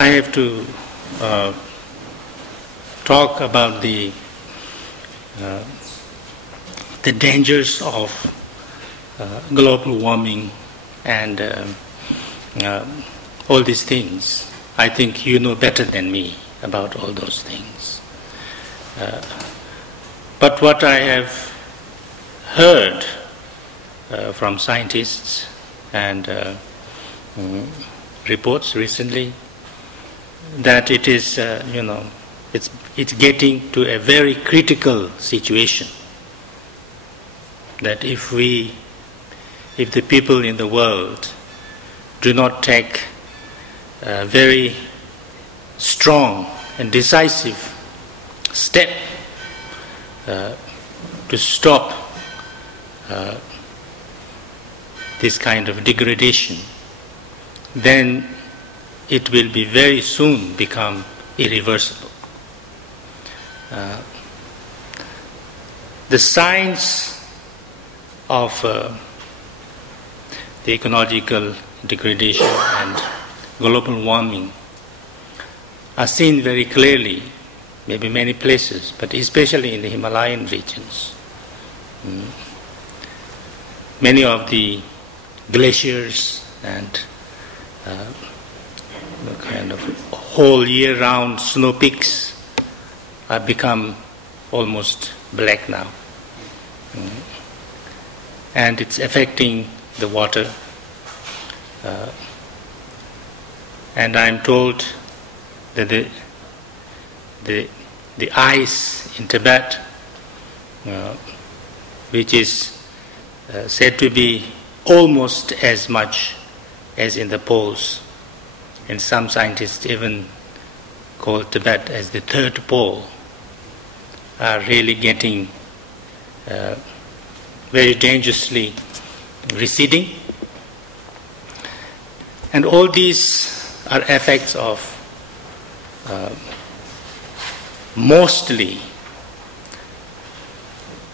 I have to talk about the dangers of global warming and all these things. I think you know better than me about all those things. But what I have heard from scientists and reports recently, that it is, it's getting to a very critical situation. That if the people in the world do not take a very strong and decisive step to stop this kind of degradation, then it will be very soon become irreversible. The signs of the ecological degradation and global warming are seen very clearly, maybe many places, but especially in the Himalayan regions. Many of the glaciers and kind of whole year-round snow peaks have become almost black now. And it's affecting the water. And I'm told that the ice in Tibet, which is said to be almost as much as in the poles, and some scientists even call Tibet as the third pole, are really getting very dangerously receding. And all these are effects of mostly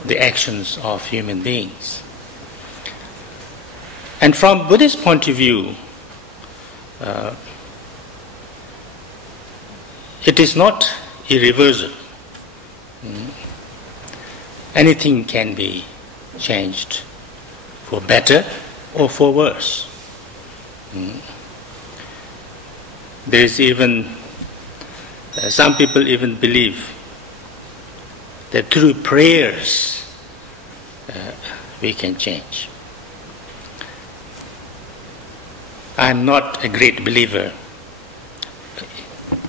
the actions of human beings. And from Buddhist point of view, it is not irreversible. Anything can be changed for better or for worse. There is even, some people even believe that through prayers we can change. I am not a great believer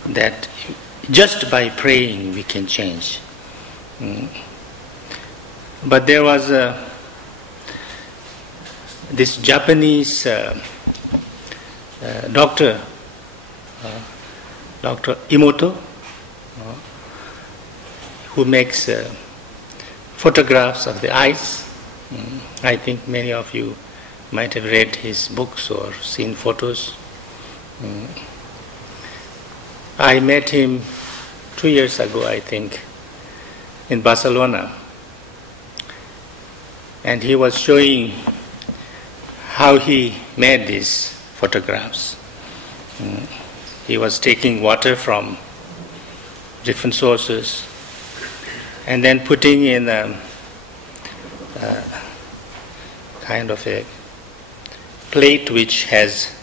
that just by praying we can change. But there was this Japanese doctor, Dr. Imoto, who makes photographs of the ice. I think many of you might have read his books or seen photos. I met him 2 years ago, I think, in Barcelona. And he was showing how he made these photographs. He was taking water from different sources and then putting in a kind of a plate which has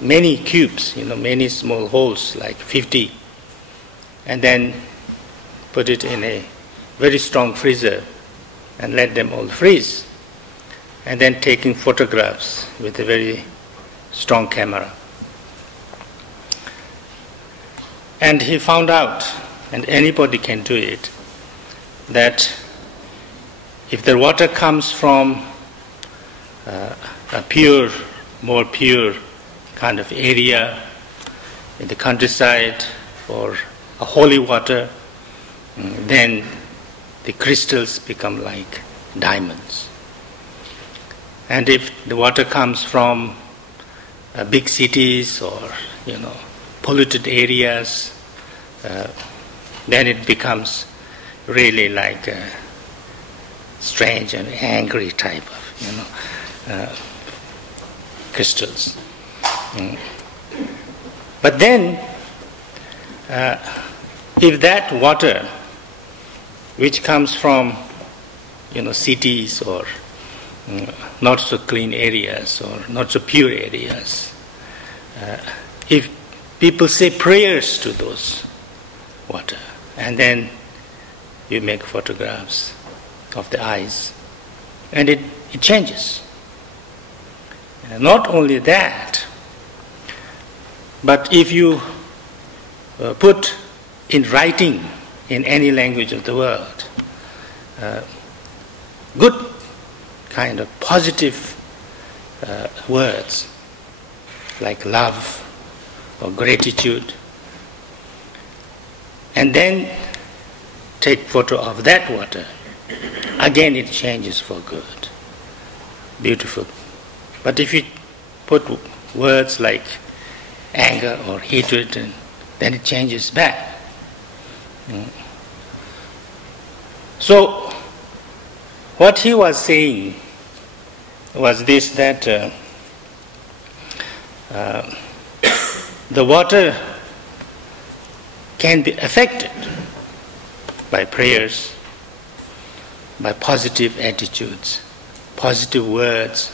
many cubes, many small holes, like 50, and then put it in a very strong freezer and let them all freeze, and then taking photographs with a very strong camera. And he found out, and anybody can do it, that if the water comes from a pure, more pure kind of area in the countryside or a holy water, then the crystals become like diamonds. And if the water comes from big cities or polluted areas, then it becomes really like a strange and angry type of crystals. But then, if that water, which comes from, cities or not so clean areas or not so pure areas, if people say prayers to those water, and then you make photographs of the eyes, and it changes. Not only that, but if you put in writing in any language of the world good kind of positive words like love or gratitude, and then take photo of that water, again it changes for good. Beautiful. But if you put words like anger or hatred, then it changes back. So, what he was saying was this, that the water can be affected by prayers, by positive attitudes, positive words.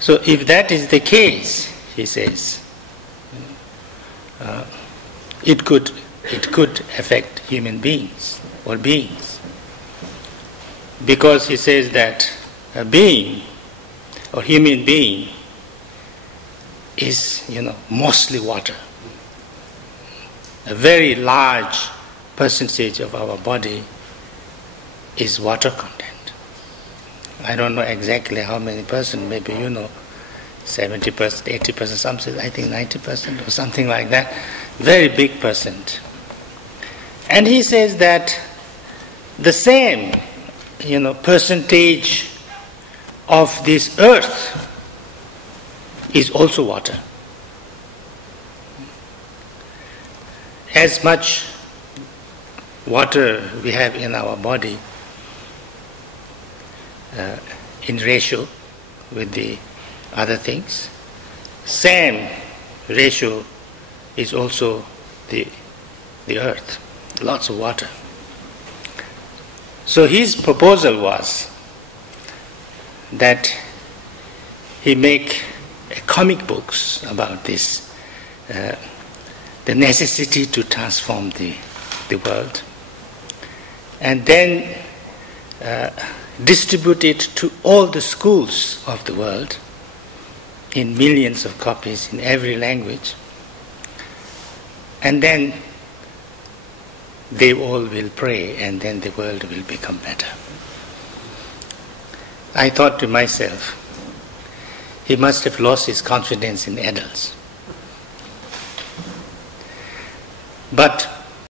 So if that is the case, he says, it could affect human beings or beings. Because he says that a being or human being is, mostly water. A very large percentage of our body is water content. I don't know exactly how many percent, maybe 70%, 80%, some say I think 90% or something like that. Very big percent. And he says that the same, percentage of this earth is also water. As much water we have in our body in ratio with the other things, same ratio is also the earth, lots of water. So his proposal was that he make comic books about this, the necessity to transform the world, and then distribute it to all the schools of the world in millions of copies in every language, and then they all will pray, and then the world will become better. I thought to myself, he must have lost his confidence in adults. But